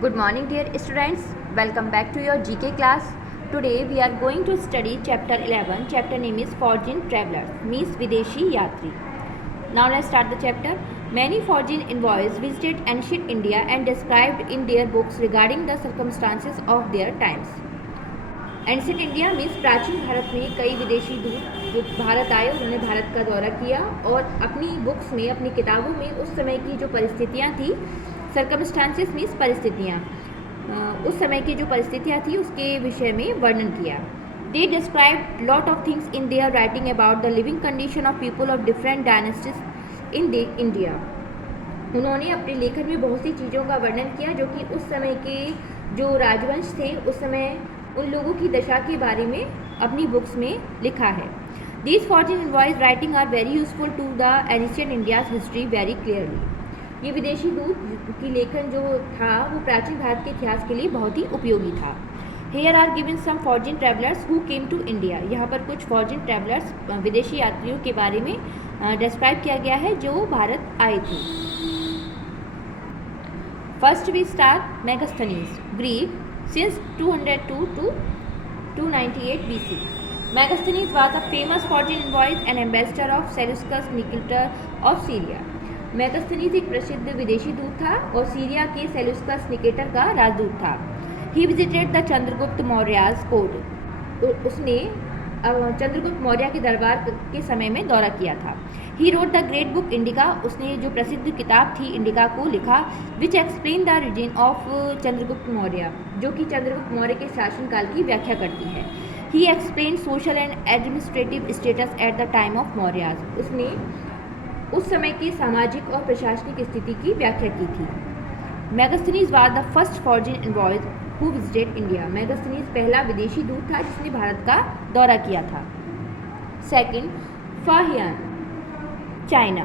Good morning, dear students. Welcome back to your GK class. Today we are going to study chapter 11. Chapter name is Foreign Travelers, means Videshi Yatri. Now let's start the chapter. Many foreign envoys visited ancient India and described in their books regarding the circumstances of their times. Ancient India means प्राचीन भारत में कई विदेशी दूत जो भारत आए उन्होंने भारत का दौरा किया और अपनी बुक्स में अपनी किताबों में उस समय की जो परिस्थितियाँ थी, सर्कमस्टांसेस मीन्स परिस्थितियाँ, उस समय की जो परिस्थितियाँ थी उसके विषय में वर्णन किया. They describe lot of things in their writing about the living condition of people of different dynasties in the India. उन्होंने अपने लेखन में बहुत सी चीज़ों का वर्णन किया जो कि उस समय के जो राजवंश थे उस समय उन लोगों की दशा के बारे में अपनी बुक्स में लिखा है. These foreign envoys writing are very useful to the ancient India's history very clearly. ये विदेशी दूत की लेखन जो था वो प्राचीन भारत के इतिहास के लिए बहुत ही उपयोगी था. Here are given some foreign travellers who came to India. यहाँ पर कुछ फॉरेन ट्रैवलर्स विदेशी यात्रियों के बारे में डिस्क्राइब किया गया है जो भारत आए थे. First we start Megasthenes, Greek, since 202 to 298 BC. Megasthenes was a famous foreign envoy and ambassador of Seleucus Nicator of Syria. Megasthenes एक प्रसिद्ध विदेशी दूत था और सीरिया के सेल्यूकस निकेटर का राजदूत था. He visited the Chandragupta मौर्य's court. उसने चंद्रगुप्त मौर्य के दरबार के समय में दौरा किया था. He wrote the great book Indica. उसने जो प्रसिद्ध किताब थी इंडिका को लिखा, which explain the reason of Chandragupta Maurya, जो कि चंद्रगुप्त मौर्य के शासनकाल की व्याख्या करती है. He explain social and administrative status at the time of Mauryas. उसने उस समय की सामाजिक और प्रशासनिक स्थिति की व्याख्या की थी. Megasthenes was the first foreign envoy who visited India. Megasthenes पहला विदेशी दूत था जिसने भारत का दौरा किया था. Second, Fahien, China.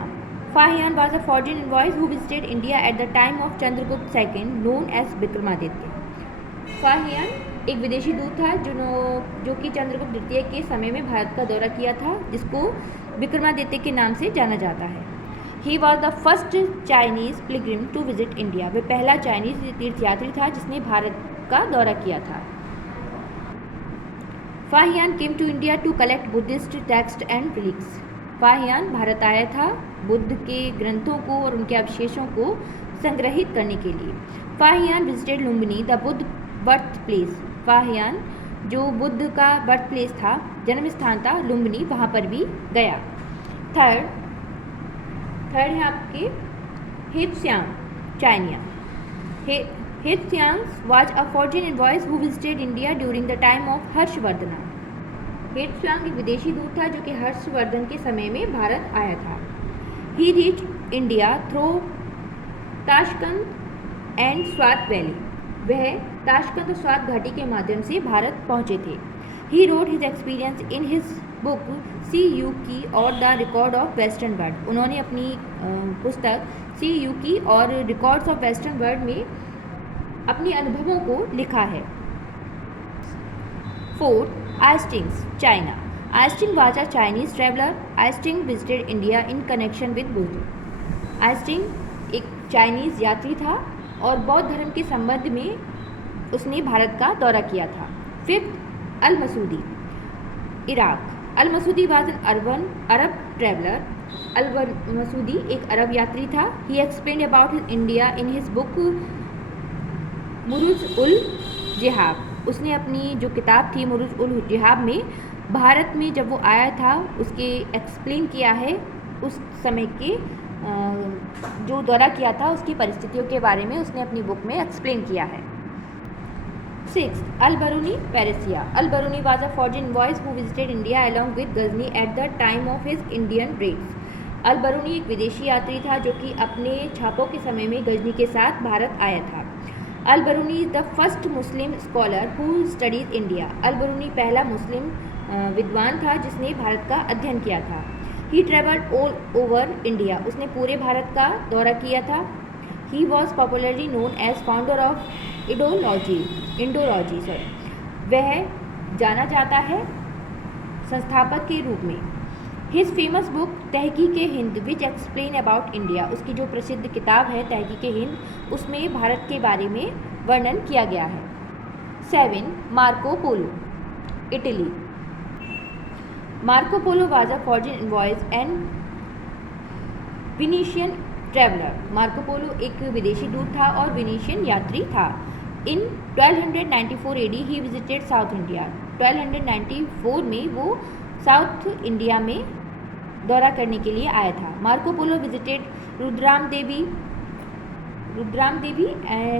Fahien was a foreign envoy who visited India at the time of Chandragupta second known as Vikramaditya. Fahien एक विदेशी दूत था जो कि चंद्रगुप्त द्वितीय के समय में भारत का दौरा किया था, जिसको विक्रमादित्य के नाम से जाना जाता है. He was the first Chinese pilgrim to visit India. वह पहला चाइनीज़ तीर्थयात्री था जिसने भारत का दौरा किया था. Fahien came to India to collect Buddhist text and relics. Fahien Bharat आया था बुद्ध के ग्रंथों को और उनके अवशेषों को संग्रहित करने के लिए. Fahien visited Lumbini the Buddha birth place. Fahien जो बुद्ध का बर्थ प्लेस था, जन्म स्थान था लुम्बिनी, वहाँ पर भी गया. थर्ड है आपके Hiuen Tsang, China. Hiuen Tsang was a foreign envoy who visited India during the time of Harshavardhana. Hiuen Tsang एक विदेशी दूत था जो कि हर्षवर्धन के समय में भारत आया था. He reach India through Tashkent and Swat valley. वह ताशकंद और स्वात घाटी के माध्यम से भारत पहुंचे थे. He wrote his experience in his book Si Yu Ki or the record of western world. उन्होंने अपनी पुस्तक सी यू की और रिकॉर्ड्स ऑफ वेस्टर्न वर्ल्ड में अपने अनुभवों को लिखा है. Fourth, I Tsings, China. I Tsing was a Chinese traveller. I Tsing visited India in connection with Buddha. I Tsing एक चाइनीज़ यात्री था और बौद्ध धर्म के संबंध में उसने भारत का दौरा किया था. Fifth, Al Masudi, Iraq. Al Masudi was an Arab traveller. Al Masudi एक अरब यात्री था. He explained about his India in his book Muruj ul Zahab. उसने अपनी जो किताब थी मुरुज उल जिहाब में भारत में जब वो आया था उसके एक्सप्लेन किया है, उस समय के जो दौरा किया था उसकी परिस्थितियों के बारे में उसने अपनी बुक में एक्सप्लेन किया है. Six, Al Biruni, Persia. Al Biruni was a foreign envoy who visited India along with Ghazni at the time of his Indian raids. Al Biruni एक विदेशी यात्री था जो कि अपने छापों के समय में गजनी के साथ भारत आया था. Al Biruni is the first Muslim scholar who studies India. Al Biruni पहला मुस्लिम विद्वान था जिसने भारत का अध्ययन किया था. He travelled all over India. उसने पूरे भारत का दौरा किया था. He was popularly known as founder of Indology. वह जाना जाता है संस्थापक के रूप में. हिज फेमस बुक तहकीक Hind which explain about India. उसकी जो प्रसिद्ध किताब है तहकीक हिंद, उसमें भारत के बारे में वर्णन किया गया है। 7. Marco Polo, Italy. Marco Polo was a foreign envoys and Venetian traveller. Marco Polo एक विदेशी दूत था और विनीशियन यात्री था। In 1294 AD he visited south India. 1294 में वो साउथ इंडिया में दौरा करने के लिए आया था। मार्को पोलो विजिटेड रुद्राम देवी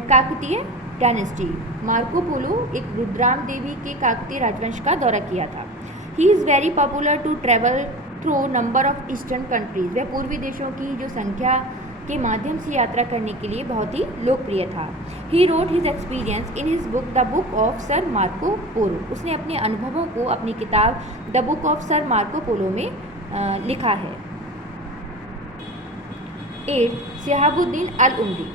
काकतीय डायनेस्टी। मार्को पोलो एक रुद्राम देवी के काकतीय राजवंश का दौरा किया था। He is very popular to travel through number of eastern countries. वह पूर्वी देशों की जो संख्या के माध्यम से यात्रा करने के लिए बहुत ही लोकप्रिय था। He wrote his experience in his book the book of sir Marco Polo. उसने अपने अनुभवों को अपनी किताब the book of sir Marco Polo में लिखा है। 8. शहाबुद्दीन अल उमरी।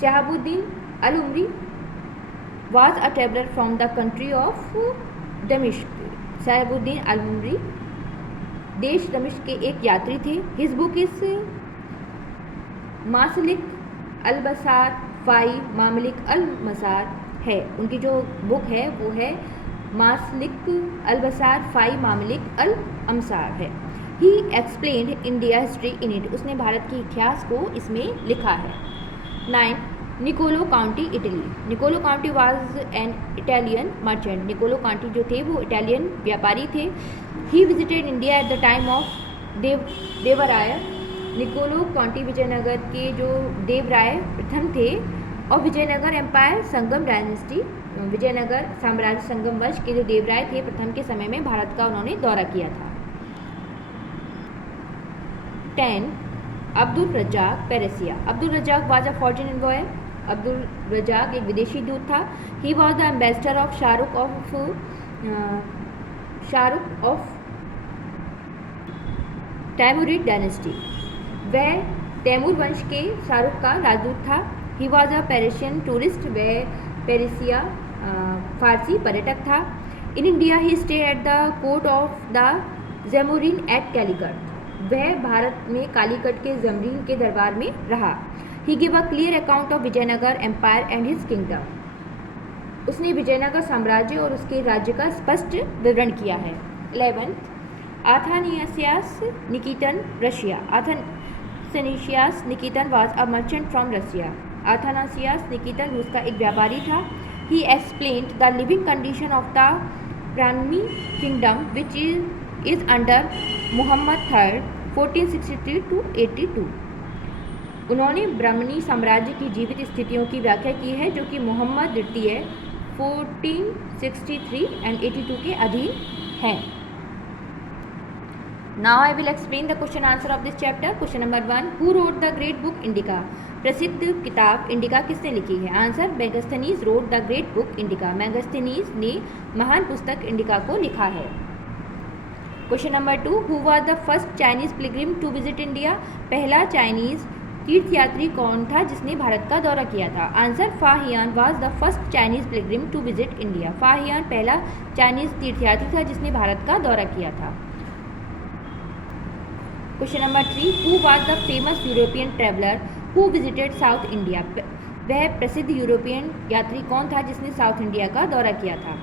शहाबुद्दीन अल उमरी was a traveler from the country of दमिश्क। शहाबुद्दीन अल उमरी देश दमिश्क के एक यात्री थे। हिज बुक इस मासलिक अल बसार फ़ाई मामलिक अल मसार है। उनकी जो बुक है वो है मासलिक अल बसार फ़ाई मामलिक अल अमसार है। He explained India history in it. उसने भारत के इतिहास को इसमें लिखा है। 9. Nicolo Conti, Italy. Nicolo Conti was an Italian merchant. Nicolo Conti जो थे वो इटालियन व्यापारी थे। He visited India at the time of Devaraya. Nicolo Conti Vijayanagar के जो देवराय प्रथम थे और विजयनगर एम्पायर संगम डायनेस्टी, विजयनगर साम्राज्य संगम वंश के जो देवराय थे प्रथम के समय में भारत का उन्होंने दौरा किया था। 10. Abdul Razzaq, Persia. Abdul Razzaq was a foreign envoy. Abdul Razzaq एक विदेशी दूत था। He was the ambassador of Shahrukh of Timurid dynasty. वह तैमूर वंश के शाहरुख का राजदूत था। He was a Persian tourist. वह पेरिसिया फारसी पर्यटक था। In India he stay at the court of the Zamorin at Calicut. वह भारत में कालीकट के जमरीन के दरबार में रहा। He give a clear account of Vijayanagara empire and his kingdom. उसने विजयनगर साम्राज्य और उसके राज्य का स्पष्ट विवरण किया है। 11. Athanasius Nikitin, Russia. Athanasius Nikitin was a merchant from Russia. Athanasius Nikitin रूस का एक व्यापारी था। He explained the living condition of the Bahmani kingdom which is under Muhammad III 1463 to 82। उन्होंने ब्राह्मणी साम्राज्य की जीवित स्थितियों की व्याख्या की है जो कि मोहम्मद द्वितीय 1463 and 82 के अधीन हैं। Now I will explain the question answer of this chapter. Question number 1. Who wrote the great book Indica. प्रसिद्ध किताब इंडिका किसने लिखी है? Answer Megasthenes wrote the great book Indica. Megasthenes ने महान पुस्तक इंडिका को लिखा है। Question number 2. Who was the first Chinese pilgrim to visit India. पहला चाइनीज तीर्थयात्री कौन था जिसने भारत का दौरा किया था? Answer Fahien was the first Chinese pilgrim to visit India. Fahien पहला चाइनीज तीर्थयात्री था जिसने भारत का दौरा किया था। Question number 3. Who was the famous European traveller who visited south India. वह प्रसिद्ध यूरोपियन यात्री कौन था जिसने साउथ इंडिया का दौरा किया था?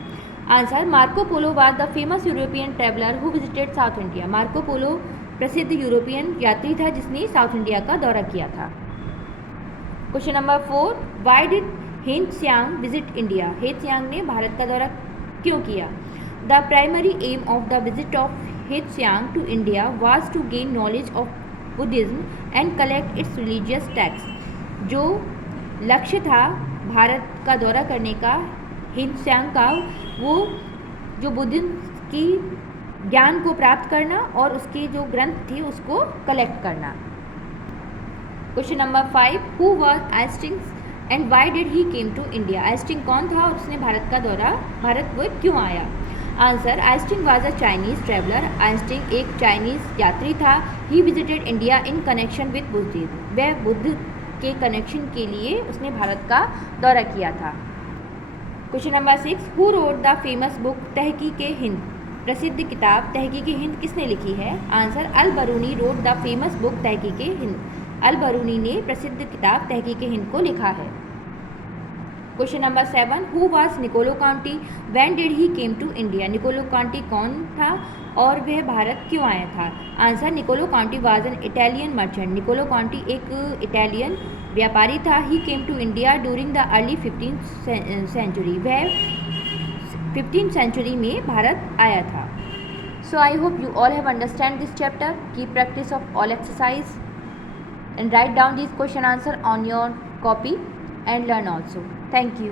Answer Marco Polo was the famous European traveller who visited south India. Marco Polo प्रसिद्ध यूरोपियन यात्री था जिसने साउथ इंडिया का दौरा किया था। Question number 4. Why did Hiuen Tsang visit India. Hiuen Tsang ने भारत का दौरा क्यों किया? The primary aim of the visit of Hiuen Tsang to India was to gain knowledge of Buddhism and collect its religious text. जो लक्ष्य था भारत का दौरा करने का हे त्सांग का, वो जो बुद्धिज्म की ज्ञान को प्राप्त करना और उसके जो ग्रंथ थे उसको कलेक्ट करना। Question number 5. Who was I Tsing and why did he came to India. I Tsing कौन था और उसने भारत वो क्यों आया? Answer I Tsing was a Chinese traveller. I Tsing एक चाइनीज यात्री था। He visited India in connection with Buddhism. वह बुद्ध के कनेक्शन के लिए उसने भारत का दौरा किया था। Question number 6. Who wrote the famous book Tahqiq e Hind. प्रसिद्ध किताब तहकीक-ए-हिंद किसने लिखी है? Answer Al Biruni wrote the famous book Tahqiq e Hind. Al Biruni ने प्रसिद्ध किताब तहकीक हिंद को लिखा है? Question number 7, who was Niccolo Conti, when did he came to India? Niccolo Conti कौन था और वह भारत क्यों आया था? Answer, Niccolo Conti was an Italian merchant. Niccolo Conti एक इटालियन व्यापारी था। He came to India during the early 15th century. वह 15th सेंचुरी में भारत आया था। So I hope you all have understand this chapter. Keep practice of all exercise and write down these question answer on your copy and learn also. Thank you.